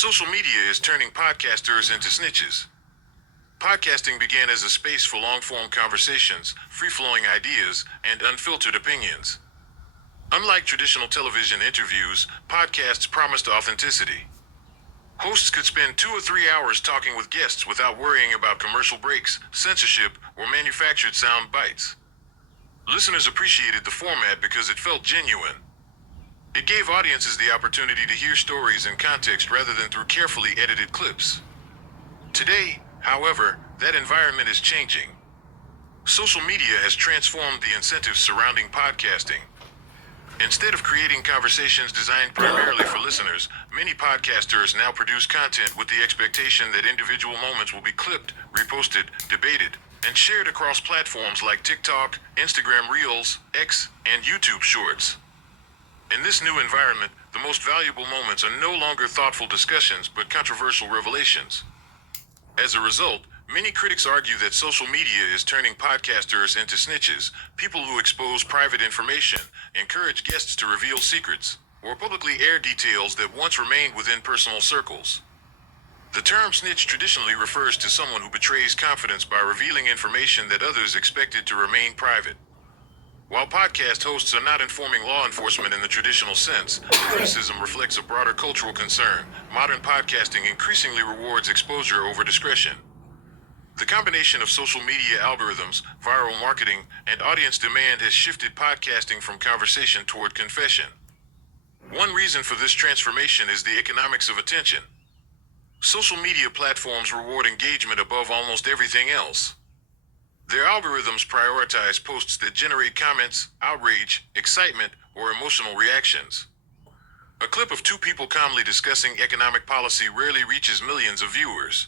Social media is turning podcasters into snitches. Podcasting began as a space for long-form conversations, free-flowing ideas, and unfiltered opinions. Unlike traditional television interviews, podcasts promised authenticity. Hosts could spend 2 or 3 hours talking with guests without worrying about commercial breaks, censorship, or manufactured sound bites. Listeners appreciated the format because it felt genuine. It gave audiences the opportunity to hear stories in context rather than through carefully edited clips. Today, however, that environment is changing. Social media has transformed the incentives surrounding podcasting. Instead of creating conversations designed primarily for listeners, many podcasters now produce content with the expectation that individual moments will be clipped, reposted, debated, and shared across platforms like TikTok, Instagram Reels, X, and YouTube Shorts. In this new environment, the most valuable moments are no longer thoughtful discussions but controversial revelations. As a result, many critics argue that social media is turning podcasters into snitches, people who expose private information, encourage guests to reveal secrets, or publicly air details that once remained within personal circles. The term snitch traditionally refers to someone who betrays confidence by revealing information that others expected to remain private. While podcast hosts are not informing law enforcement in the traditional sense, criticism reflects a broader cultural concern. Modern podcasting increasingly rewards exposure over discretion. The combination of social media algorithms, viral marketing, and audience demand has shifted podcasting from conversation toward confession. One reason for this transformation is the economics of attention. Social media platforms reward engagement above almost everything else. Their algorithms prioritize posts that generate comments, outrage, excitement, or emotional reactions. A clip of 2 people calmly discussing economic policy rarely reaches millions of viewers.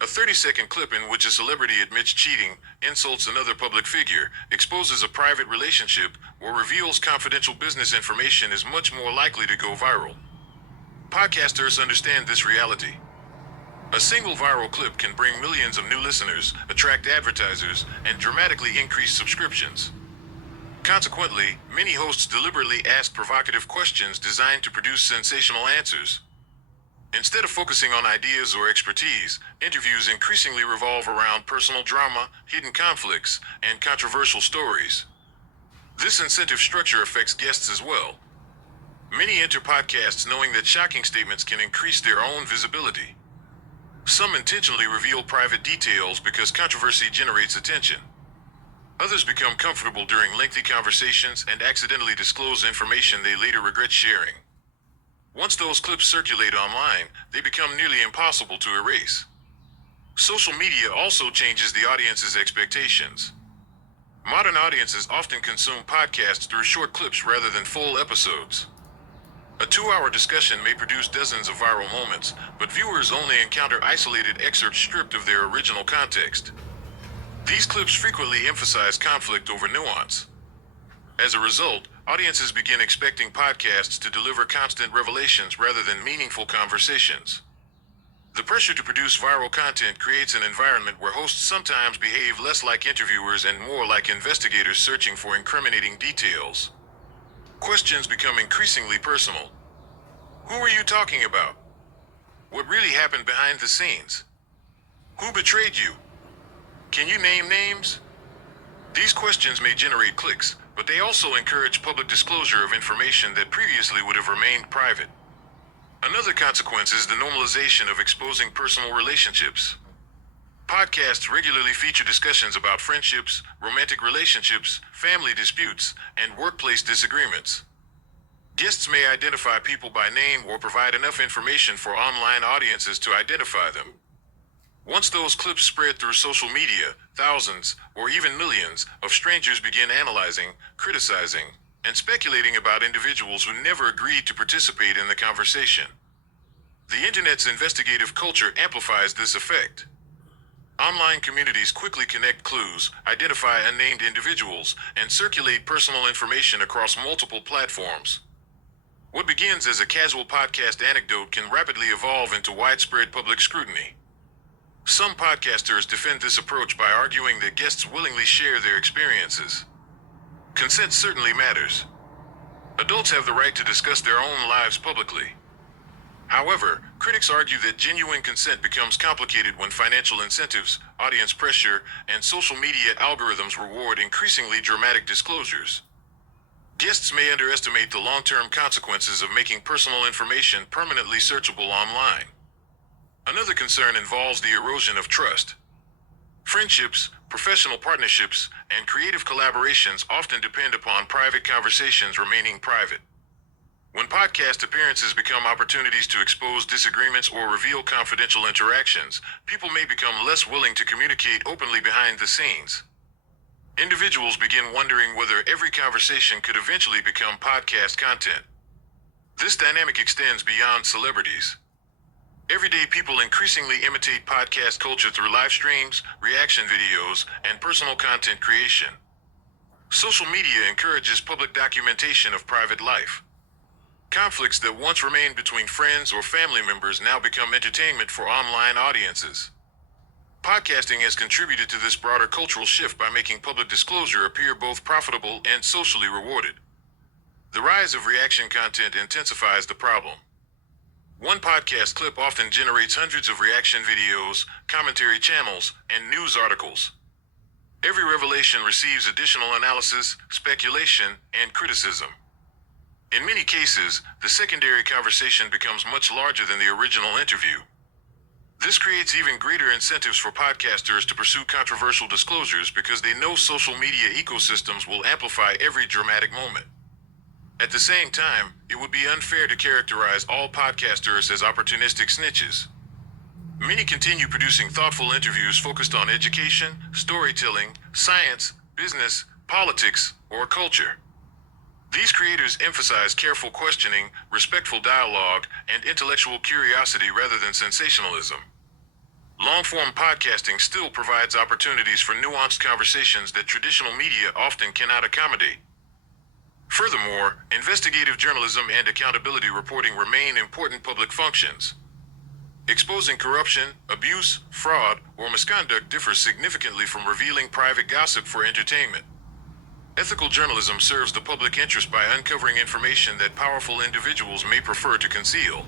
A 30-second clip in which a celebrity admits cheating, insults another public figure, exposes a private relationship, or reveals confidential business information is much more likely to go viral. Podcasters understand this reality. A single viral clip can bring millions of new listeners, attract advertisers, and dramatically increase subscriptions. Consequently, many hosts deliberately ask provocative questions designed to produce sensational answers. Instead of focusing on ideas or expertise, interviews increasingly revolve around personal drama, hidden conflicts, and controversial stories. This incentive structure affects guests as well. Many enter podcasts knowing that shocking statements can increase their own visibility. Some intentionally reveal private details because controversy generates attention. Others become comfortable during lengthy conversations and accidentally disclose information they later regret sharing. Once those clips circulate online, they become nearly impossible to erase. Social media also changes the audience's expectations. Modern audiences often consume podcasts through short clips rather than full episodes. A 2-hour discussion may produce dozens of viral moments, but viewers only encounter isolated excerpts stripped of their original context. These clips frequently emphasize conflict over nuance. As a result, audiences begin expecting podcasts to deliver constant revelations rather than meaningful conversations. The pressure to produce viral content creates an environment where hosts sometimes behave less like interviewers and more like investigators searching for incriminating details. Questions become increasingly personal. Who are you talking about? What really happened behind the scenes? Who betrayed you? Can you name names? These questions may generate clicks, but they also encourage public disclosure of information that previously would have remained private. Another consequence is the normalization of exposing personal relationships. Podcasts regularly feature discussions about friendships, romantic relationships, family disputes, and workplace disagreements. Guests may identify people by name or provide enough information for online audiences to identify them. Once those clips spread through social media, thousands, or even millions of strangers begin analyzing, criticizing, and speculating about individuals who never agreed to participate in the conversation. The internet's investigative culture amplifies this effect. Online communities quickly connect clues, identify unnamed individuals, and circulate personal information across multiple platforms. What begins as a casual podcast anecdote can rapidly evolve into widespread public scrutiny. Some podcasters defend this approach by arguing that guests willingly share their experiences. Consent certainly matters. Adults have the right to discuss their own lives publicly. However, critics argue that genuine consent becomes complicated when financial incentives, audience pressure, and social media algorithms reward increasingly dramatic disclosures. Guests may underestimate the long-term consequences of making personal information permanently searchable online. Another concern involves the erosion of trust. Friendships, professional partnerships, and creative collaborations often depend upon private conversations remaining private. When podcast appearances become opportunities to expose disagreements or reveal confidential interactions, people may become less willing to communicate openly behind the scenes. Individuals begin wondering whether every conversation could eventually become podcast content. This dynamic extends beyond celebrities. Everyday people increasingly imitate podcast culture through live streams, reaction videos, and personal content creation. Social media encourages public documentation of private life. Conflicts that once remained between friends or family members now become entertainment for online audiences. Podcasting has contributed to this broader cultural shift by making public disclosure appear both profitable and socially rewarded. The rise of reaction content intensifies the problem. One podcast clip often generates hundreds of reaction videos, commentary channels, and news articles. Every revelation receives additional analysis, speculation, and criticism. In many cases, the secondary conversation becomes much larger than the original interview. This creates even greater incentives for podcasters to pursue controversial disclosures because they know social media ecosystems will amplify every dramatic moment. At the same time, it would be unfair to characterize all podcasters as opportunistic snitches. Many continue producing thoughtful interviews focused on education, storytelling, science, business, politics, or culture. These creators emphasize careful questioning, respectful dialogue, and intellectual curiosity rather than sensationalism. Long-form podcasting still provides opportunities for nuanced conversations that traditional media often cannot accommodate. Furthermore, investigative journalism and accountability reporting remain important public functions. Exposing corruption, abuse, fraud, or misconduct differs significantly from revealing private gossip for entertainment. Ethical journalism serves the public interest by uncovering information that powerful individuals may prefer to conceal.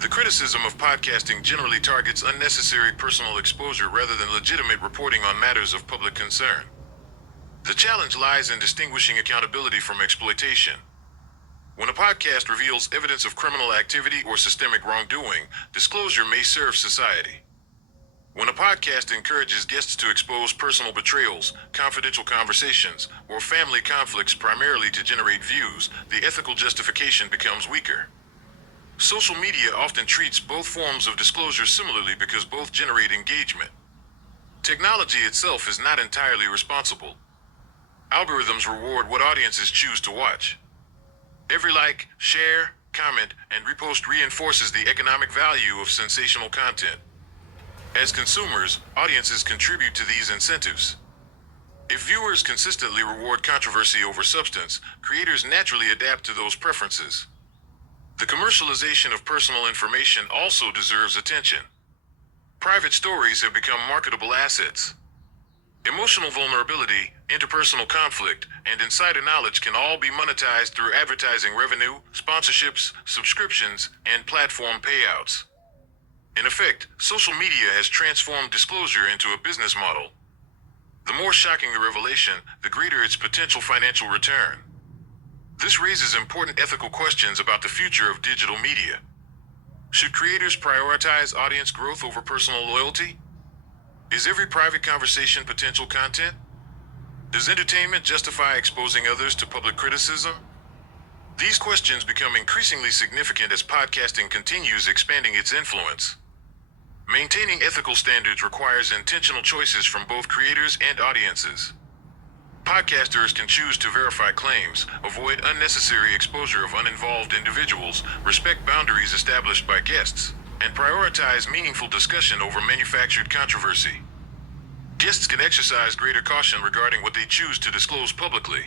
The criticism of podcasting generally targets unnecessary personal exposure rather than legitimate reporting on matters of public concern. The challenge lies in distinguishing accountability from exploitation. When a podcast reveals evidence of criminal activity or systemic wrongdoing, disclosure may serve society. When a podcast encourages guests to expose personal betrayals, confidential conversations, or family conflicts primarily to generate views, the ethical justification becomes weaker. Social media often treats both forms of disclosure similarly because both generate engagement. Technology itself is not entirely responsible. Algorithms reward what audiences choose to watch. Every like, share, comment, and repost reinforces the economic value of sensational content. As consumers, audiences contribute to these incentives. If viewers consistently reward controversy over substance, creators naturally adapt to those preferences. The commercialization of personal information also deserves attention. Private stories have become marketable assets. Emotional vulnerability, interpersonal conflict, and insider knowledge can all be monetized through advertising revenue, sponsorships, subscriptions, and platform payouts. In effect, social media has transformed disclosure into a business model. The more shocking the revelation, the greater its potential financial return. This raises important ethical questions about the future of digital media. Should creators prioritize audience growth over personal loyalty? Is every private conversation potential content? Does entertainment justify exposing others to public criticism? These questions become increasingly significant as podcasting continues expanding its influence. Maintaining ethical standards requires intentional choices from both creators and audiences. Podcasters can choose to verify claims, avoid unnecessary exposure of uninvolved individuals, respect boundaries established by guests, and prioritize meaningful discussion over manufactured controversy. Guests can exercise greater caution regarding what they choose to disclose publicly.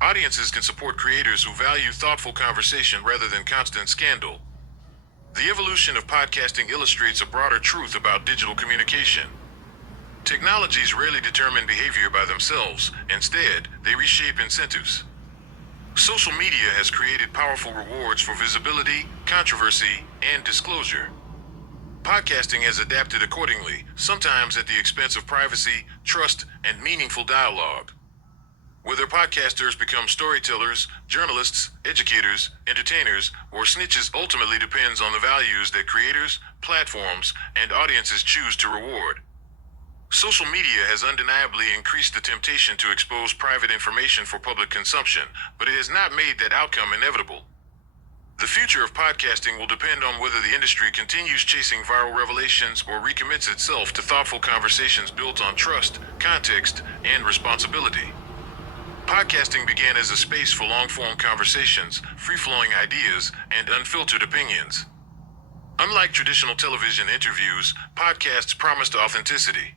Audiences can support creators who value thoughtful conversation rather than constant scandal. The evolution of podcasting illustrates a broader truth about digital communication. Technologies rarely determine behavior by themselves. Instead, they reshape incentives. Social media has created powerful rewards for visibility, controversy, and disclosure. Podcasting has adapted accordingly, sometimes at the expense of privacy, trust, and meaningful dialogue. Whether podcasters become storytellers, journalists, educators, entertainers, or snitches ultimately depends on the values that creators, platforms, and audiences choose to reward. Social media has undeniably increased the temptation to expose private information for public consumption, but it has not made that outcome inevitable. The future of podcasting will depend on whether the industry continues chasing viral revelations or recommits itself to thoughtful conversations built on trust, context, and responsibility. Podcasting began as a space for long-form conversations, free-flowing ideas, and unfiltered opinions. Unlike traditional television interviews, podcasts promised authenticity.